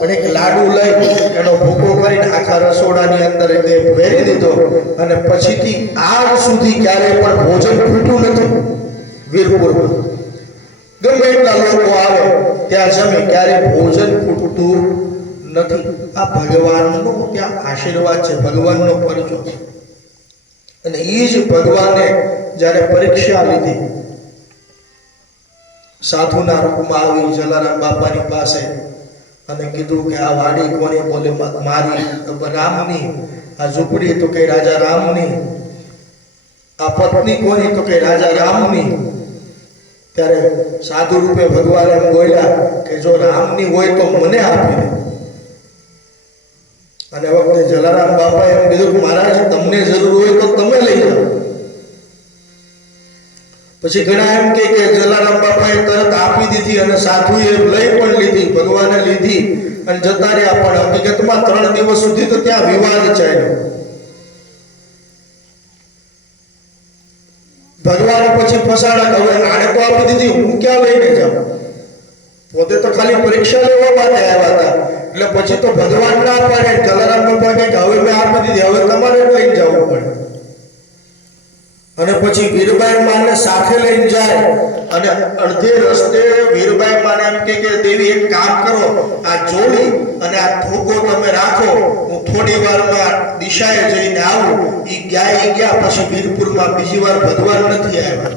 પણ એક લાડુ લઈ એનો ભૂકો કરીને આખા રસોડાની અંદર એને ભેરી દીધો અને પછીથી આજ સુધી ક્યારેય પણ ભોજન ખૂટ્યું નથી વીરપુરમાં. ગમે એટલા લોકો આવે ત્યાં જમે ક્યારેય ભોજન ખૂટતું નથી. આ ભગવાનનો ત્યાં આશીર્વાદ છે, ભગવાનનો પરચો છે. અને એ જ ભગવાને જ્યારે પરીક્ષા લીધી, સાધુના રૂપમાં આવી જલારામ બાપાની પાસે અને કીધું કે આ વાડી કોની? બોલે મારી. રામની. આ ઝૂંપડી તો કે રાજા રામની. આ પત્ની કોની? તો કે રાજા રામની. ત્યારે સાધુ રૂપે ભગવાન એમ બોલ્યા કે જો રામની હોય તો મને આપી દે. અને વખતે જલારામ બાપાએ એમ કીધું કે મહારાજ તમને જરૂર હોય તો તમે લઈ જાઓ. પછી ઘણા એમ કે જલારામ બાપાએ તરત આપી દીધી અને સાધુએ લઈ પણ લીધી, ભગવાને લીધી અને જતા રહ્યા. પણ હકીકતમાં 3 દિવસ સુધી તો ત્યાં વિવાદ ચાલ્યો. ભગવાન પછી ફસાણા, હવે આને તો આપી દીધી, હું ક્યાં લઈને જાઉં? પોતે તો ખાલી પરીક્ષા લેવા માટે આવ્યા હતા. એટલે પછી તો ભગવાન ના પાડે. જલારામ બાપા કહે કે હવે મેં આપી દીધી, હવે તમારે લઈને જવું પડે. અને પછી વીરબાઈ માને સાથે લઈને જાય અને અડધે રસ્તે વીરબાઈ માને એમ કે દેવી એક કામ કરો, આ જોડી અને આ ધોકો તમે રાખો, હું થોડી વારમાં દિશાએ જઈને આવું. ઈ ગયા પછી વીરપુરમાં બીજી વાર ભગવાન નથી આવ્યા.